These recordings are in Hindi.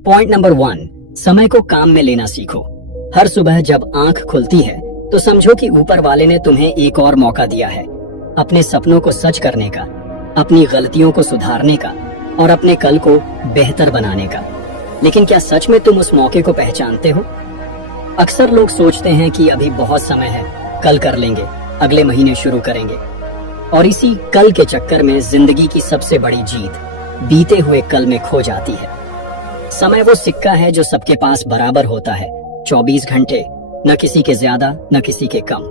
पॉइंट नंबर 1, समय को काम में लेना सीखो। हर सुबह जब आंख खुलती है तो समझो कि ऊपर वाले ने तुम्हें एक और मौका दिया है अपने सपनों को सच करने का, अपनी गलतियों को सुधारने का और अपने कल को बेहतर बनाने का। लेकिन क्या सच में तुम उस मौके को पहचानते हो? अक्सर लोग सोचते हैं कि अभी बहुत समय है, कल कर लेंगे, अगले महीने शुरू करेंगे, और इसी कल के चक्कर में जिंदगी की सबसे बड़ी जीत बीते हुए कल में खो जाती है। समय वो सिक्का है जो सबके पास बराबर होता है, 24 घंटे, न किसी के ज्यादा न किसी के कम।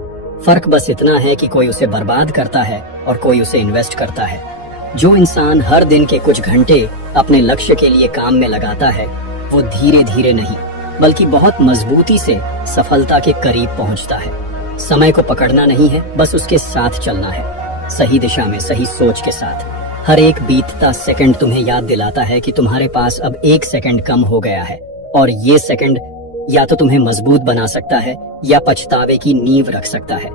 फर्क बस इतना है कि कोई उसे बर्बाद करता है और कोई उसे इन्वेस्ट करता है। जो इंसान हर दिन के कुछ घंटे अपने लक्ष्य के लिए काम में लगाता है, वो धीरे धीरे नहीं बल्कि बहुत मजबूती से सफलता के करीब पहुंचता है। समय को पकड़ना नहीं है, बस उसके साथ चलना है, सही दिशा में, सही सोच के साथ। हर एक बीतता सेकंड तुम्हें याद दिलाता है कि तुम्हारे पास अब 1 सेकंड कम हो गया है, और ये सेकंड या तो तुम्हें मजबूत बना सकता है या पछतावे की नींव रख सकता है।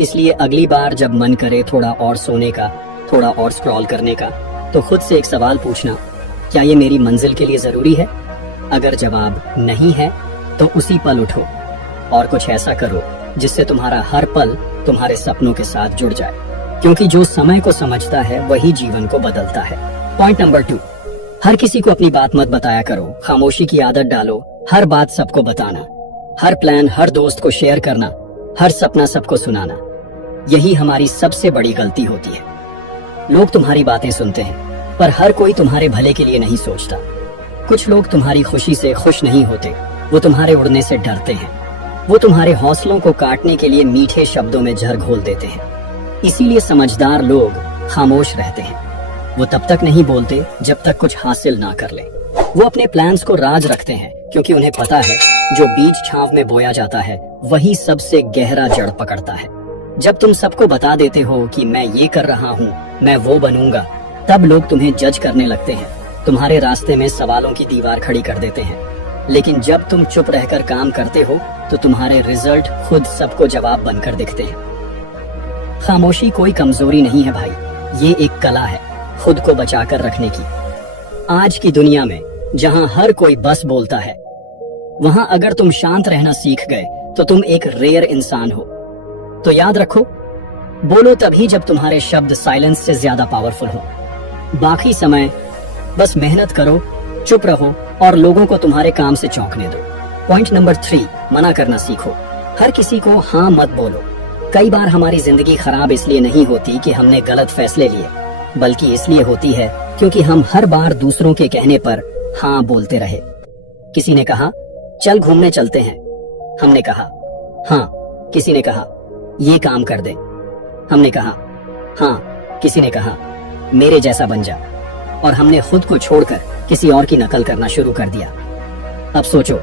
इसलिए अगली बार जब मन करे थोड़ा और सोने का, थोड़ा और स्क्रॉल करने का, तो खुद से एक सवाल पूछना, क्या ये मेरी मंजिल के लिए जरूरी है? अगर जवाब नहीं है तो उसी पल उठो और कुछ ऐसा करो जिससे तुम्हारा हर पल तुम्हारे सपनों के साथ जुड़ जाए, क्योंकि जो समय को समझता है वही जीवन को बदलता है। पॉइंट नंबर 2, हर किसी को अपनी बात मत बताया करो। खामोशी की आदत डालो। हर बात सबको बताना, हर प्लान हर दोस्त को शेयर करना, हर सपना सबको सुनाना, यही हमारी सबसे बड़ी गलती होती है। लोग तुम्हारी बातें सुनते हैं, पर हर कोई तुम्हारे भले के लिए नहीं सोचता। कुछ लोग तुम्हारी खुशी से खुश नहीं होते, वो तुम्हारे उड़ने से डरते हैं। वो तुम्हारे हौसलों को काटने के लिए मीठे शब्दों में जहर घोल देते हैं। इसीलिए समझदार लोग खामोश रहते हैं। वो तब तक नहीं बोलते जब तक कुछ हासिल ना कर ले। वो अपने प्लान्स को राज रखते हैं, क्योंकि उन्हें पता है जो बीज छांव में बोया जाता है वही सबसे गहरा जड़ पकड़ता है। जब तुम सबको बता देते हो कि मैं ये कर रहा हूँ, मैं वो बनूंगा, तब लोग तुम्हें जज करने लगते हैं, तुम्हारे रास्ते में सवालों की दीवार खड़ी कर देते हैं। लेकिन जब तुम चुप रहकर काम करते हो तो तुम्हारे रिजल्ट खुद सबको जवाब बनकर दिखते हैं। खामोशी कोई कमजोरी नहीं है भाई, ये एक कला है खुद को बचाकर रखने की। आज की दुनिया में जहां हर कोई बस बोलता है, वहां अगर तुम शांत रहना सीख गए तो तुम एक रेयर इंसान हो। तो याद रखो, बोलो तभी जब तुम्हारे शब्द साइलेंस से ज्यादा पावरफुल हो। बाकी समय बस मेहनत करो, चुप रहो और लोगों को तुम्हारे काम से चौंकने दो। पॉइंट नंबर 3, मना करना सीखो। हर किसी को हाँ मत बोलो। कई बार हमारी जिंदगी खराब इसलिए नहीं होती कि हमने गलत फैसले लिए, बल्कि इसलिए होती है क्योंकि हम हर बार दूसरों के कहने पर हाँ बोलते रहे। किसी ने कहा चल घूमने चलते हैं, हमने कहा हाँ। किसी ने कहा ये काम कर दे, हमने कहा हाँ। किसी ने कहा मेरे जैसा बन जा, और हमने खुद को छोड़कर किसी और की नकल करना शुरू कर दिया। अब सोचो,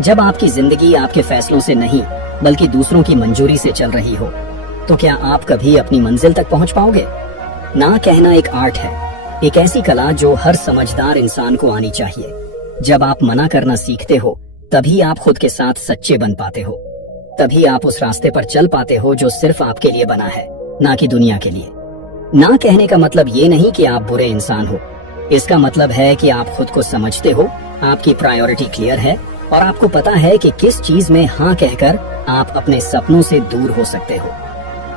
जब आपकी जिंदगी आपके फैसलों से नहीं बल्कि दूसरों की मंजूरी से चल रही हो, तो क्या आप कभी अपनी मंजिल तक पहुंच पाओगे? ना कहना एक आर्ट है, एक ऐसी कला जो हर समझदार इंसान को आनी चाहिए। जब आप मना करना सीखते हो, तभी आप खुद के साथ सच्चे बन पाते हो। तभी आप उस रास्ते पर चल पाते हो जो सिर्फ आपके लिए बना है, ना कि दुनिया के लिए। ना कहने का मतलब ये नहीं कि आप बुरे इंसान हो, इसका मतलब है कि आप खुद को समझते हो, आपकी प्रायोरिटी क्लियर है और आपको पता है कि किस चीज में हाँ कहकर आप अपने सपनों से दूर हो सकते हो।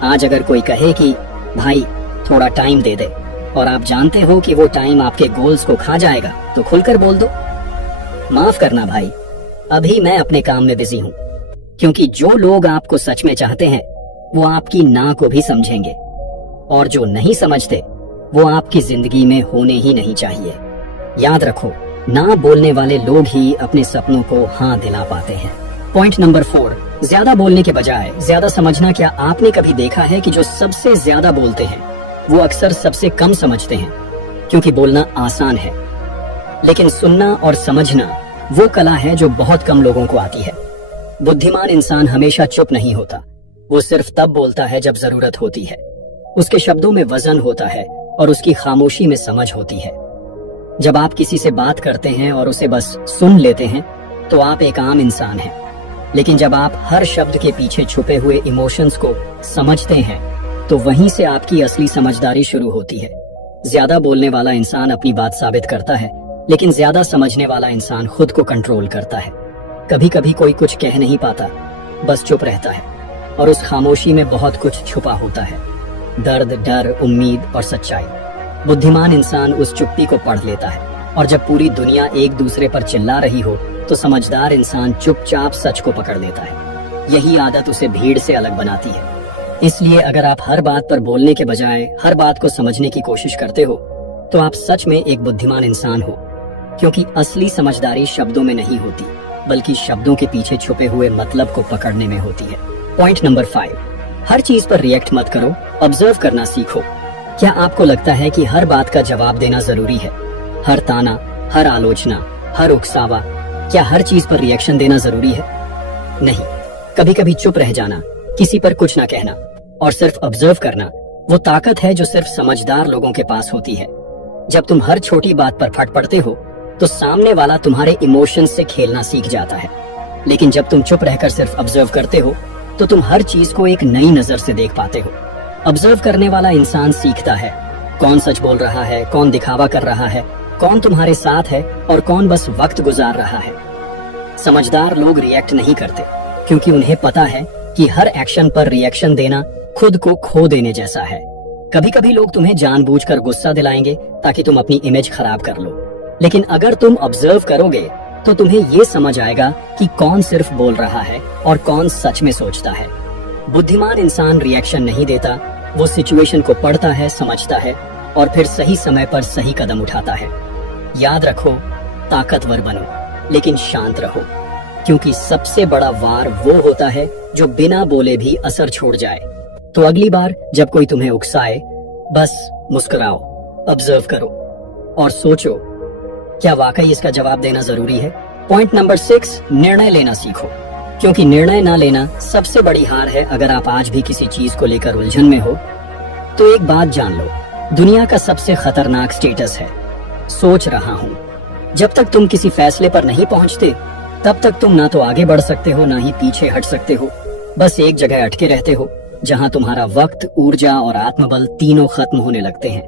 आज अगर कोई कहे कि भाई थोड़ा टाइम दे दे, और आप जानते हो कि वो टाइम आपके गोल्स को खा जाएगा, तो खुलकर बोल दो, माफ करना भाई, अभी मैं अपने काम में बिजी हूँ। क्योंकि जो लोग आपको सच में चाहते हैं वो आपकी ना को भी समझेंगे, और जो नहीं समझते वो आपकी जिंदगी में होने ही नहीं चाहिए। याद रखो, ना बोलने वाले लोग ही अपने सपनों को हाँ दिला पाते हैं। पॉइंट नंबर 4, ज्यादा बोलने के बजाय ज्यादा समझना। क्या आपने कभी देखा है कि जो सबसे ज्यादा बोलते हैं वो अक्सर सबसे कम समझते हैं? क्योंकि बोलना आसान है, लेकिन सुनना और समझना वो कला है जो बहुत कम लोगों को आती है। बुद्धिमान इंसान हमेशा चुप नहीं होता, वो सिर्फ तब बोलता है जब जरूरत होती है। उसके शब्दों में वजन होता है और उसकी खामोशी में समझ होती है। जब आप किसी से बात करते हैं और उसे बस सुन लेते हैं तो आप एक आम इंसान हैं, लेकिन जब आप हर शब्द के पीछे छुपे हुए इमोशंस को समझते हैं तो वहीं से आपकी असली समझदारी शुरू होती है। ज्यादा बोलने वाला इंसान अपनी बात साबित करता है, लेकिन ज्यादा समझने वाला इंसान खुद को कंट्रोल करता है। कभी कभी कोई कुछ कह नहीं पाता, बस चुप रहता है, और उस खामोशी में बहुत कुछ छुपा होता है। दर्द, डर, उम्मीद और सच्चाई। बुद्धिमान इंसान उस चुप्पी को पढ़ लेता है, और जब पूरी दुनिया एक दूसरे पर चिल्ला रही हो तो समझदार इंसान चुपचाप सच को पकड़ लेता है। यही आदत उसे भीड़ से अलग बनाती है। इसलिए अगर आप हर बात पर बोलने के बजाय हर बात को समझने की कोशिश करते हो तो आप सच में एक बुद्धिमान इंसान हो, क्योंकि असली समझदारी शब्दों में नहीं होती, बल्कि शब्दों के पीछे छुपे हुए मतलब को पकड़ने में होती है। पॉइंट नंबर 5, हर चीज पर रिएक्ट मत करो, ऑब्जर्व करना सीखो। क्या आपको लगता है कि हर बात का जवाब देना जरूरी है? हर ताना, हर आलोचना, हर उकसावा, क्या हर चीज पर रिएक्शन देना जरूरी है? नहीं। कभी कभी चुप रह जाना, किसी पर कुछ ना कहना और सिर्फ ऑब्जर्व करना, वो ताकत है जो सिर्फ समझदार लोगों के पास होती है। जब तुम हर छोटी बात पर फट पड़ते हो तो सामने वाला तुम्हारे इमोशंस से खेलना सीख जाता है, लेकिन जब तुम चुप रहकर सिर्फ ऑब्जर्व करते हो तो तुम हर चीज को एक नई नजर से देख पाते हो। ऑब्जर्व करने वाला इंसान सीखता है कौन सच बोल रहा है, कौन दिखावा कर रहा है, कौन तुम्हारे साथ है और कौन बस वक्त गुजार रहा है। समझदार लोग रिएक्ट नहीं करते, क्योंकि उन्हें पता है कि हर एक्शन पर रिएक्शन देना खुद को खो देने जैसा है। कभी कभी लोग तुम्हें जानबूझकर गुस्सा दिलाएंगे ताकि तुम अपनी इमेज खराब कर लो, लेकिन अगर तुम ऑब्जर्व करोगे तो तुम्हें ये समझ आएगा कि कौन सिर्फ बोल रहा है और कौन सच में सोचता है। बुद्धिमान इंसान रिएक्शन नहीं देता, वो सिचुएशन को पढ़ता है, समझता है और फिर सही समय पर सही कदम उठाता है। याद रखो, ताकतवर बनो लेकिन शांत रहो, क्योंकि सबसे बड़ा वार वो होता है जो बिना बोले भी असर छोड़ जाए। तो अगली बार जब कोई तुम्हें उकसाए, बस मुस्कुराओ, ऑब्जर्व करो और सोचो, क्या वाकई इसका जवाब देना जरूरी है? पॉइंट नंबर 6, निर्णय लेना सीखो, क्योंकि निर्णय ना लेना सबसे बड़ी हार है। अगर आप आज भी किसी चीज को लेकर उलझन में हो तो एक बात जान लो, दुनिया का सबसे खतरनाक स्टेटस है सोच रहा हूं। जब तक तुम किसी फैसले पर नहीं पहुंचते तब तक तुम ना तो आगे बढ़ सकते हो ना ही पीछे हट सकते हो, बस एक जगह अटके रहते हो जहां तुम्हारा वक्त, ऊर्जा और आत्मबल तीनों खत्म होने लगते हैं।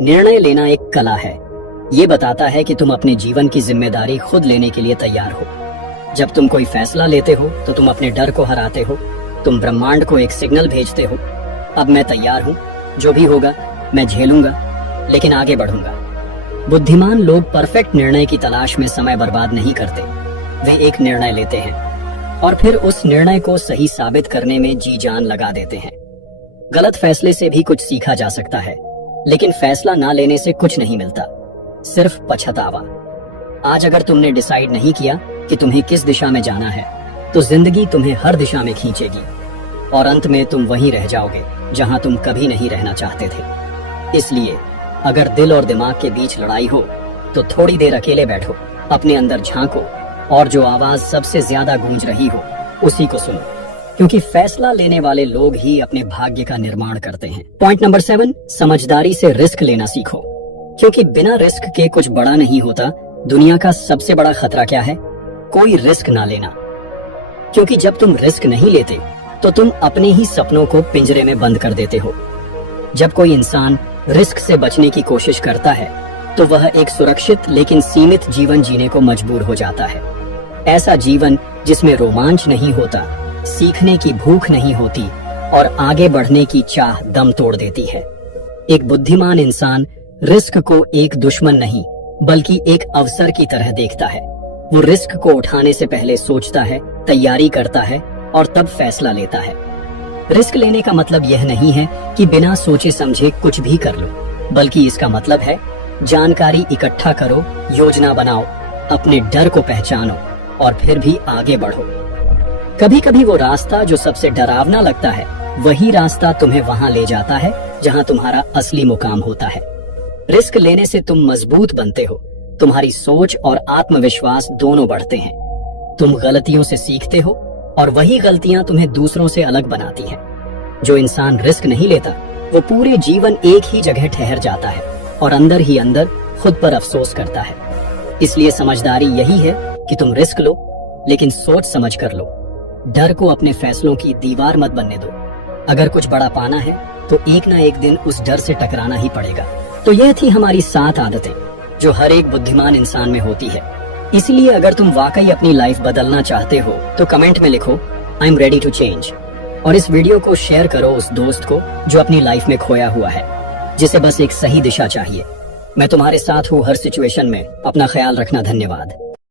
निर्णय लेना एक कला है, ये बताता है कि तुम अपने जीवन की जिम्मेदारी खुद लेने के लिए तैयार हो। जब तुम कोई फैसला लेते हो तो तुम अपने डर को हराते हो, तुम ब्रह्मांड को एक सिग्नल भेजते हो, अब मैं तैयार हूँ, जो भी होगा मैं झेलूंगा लेकिन आगे बढ़ूंगा। बुद्धिमान लोग परफेक्ट निर्णय की तलाश में समय बर्बाद नहीं करते, वे एक निर्णय लेते हैं और फिर उस निर्णय को सही साबित करने में जी जान लगा देते हैं। गलत फैसले से भी कुछ सीखा जा सकता है, लेकिन फैसला ना लेने से कुछ नहीं मिलता, सिर्फ पछतावा। आज अगर तुमने डिसाइड नहीं किया कि तुम्हें किस दिशा में जाना है तो जिंदगी तुम्हें हर दिशा में खींचेगी और अंत में तुम वहीं रह जाओगे जहां तुम कभी नहीं रहना चाहते थे। इसलिए अगर दिल और दिमाग के बीच लड़ाई हो तो थोड़ी देर अकेले बैठो, अपने अंदर झांको और जो आवाज सबसे ज्यादा गूंज रही हो उसी को सुनो, क्योंकि फैसला लेने वाले लोग ही अपने भाग्य का निर्माण करते हैं। पॉइंट नंबर 7, समझदारी से रिस्क लेना सीखो, क्योंकि बिना रिस्क के कुछ बड़ा नहीं होता। दुनिया का सबसे बड़ा खतरा क्या है? कोई रिस्क ना लेना, क्योंकि जब तुम रिस्क नहीं लेते तो तुम अपने ही सपनों को पिंजरे में बंद कर देते हो। जब कोई इंसान रिस्क से बचने की कोशिश करता है तो वह एक सुरक्षित लेकिन सीमित जीवन जीने को मजबूर हो जाता है। ऐसा जीवन जिसमें रोमांच नहीं होता, सीखने की भूख नहीं होती और आगे बढ़ने की चाह दम तोड़ देती है। एक बुद्धिमान इंसान रिस्क को एक दुश्मन नहीं बल्कि एक अवसर की तरह देखता है। वो रिस्क को उठाने से पहले सोचता है, तैयारी करता है और तब फैसला लेता है। रिस्क लेने का मतलब यह नहीं है कि बिना सोचे समझे कुछ भी कर लो, बल्कि इसका मतलब है जानकारी इकट्ठा करो, योजना बनाओ, अपने डर को पहचानो और फिर भी आगे बढ़ो। कभी कभी वो रास्ता जो सबसे डरावना लगता है वही रास्ता तुम्हें वहां ले जाता है जहां तुम्हारा असली मुकाम होता है। रिस्क लेने से तुम मजबूत बनते हो, तुम्हारी सोच और आत्मविश्वास दोनों बढ़ते हैं। तुम गलतियों से सीखते हो और वही गलतियां तुम्हें दूसरों से अलग बनाती हैं। जो इंसान रिस्क नहीं लेता वो पूरे जीवन एक ही जगह ठहर जाता है और अंदर ही अंदर खुद पर अफसोस करता है। इसलिए समझदारी यही है कि तुम रिस्क लो लेकिन सोच समझ कर लो। डर को अपने फैसलों की दीवार मत बनने दो। अगर कुछ बड़ा पाना है तो एक ना एक दिन उस डर से टकराना ही पड़ेगा। तो यह थी हमारी 7 आदतें जो हर एक बुद्धिमान इंसान में होती है। इसलिए अगर तुम वाकई अपनी लाइफ बदलना चाहते हो तो कमेंट में लिखो I am ready to change, और इस वीडियो को शेयर करो उस दोस्त को जो अपनी लाइफ में खोया हुआ है, जिसे बस एक सही दिशा चाहिए। मैं तुम्हारे साथ हूँ हर सिचुएशन में। अपना ख्याल रखना। धन्यवाद।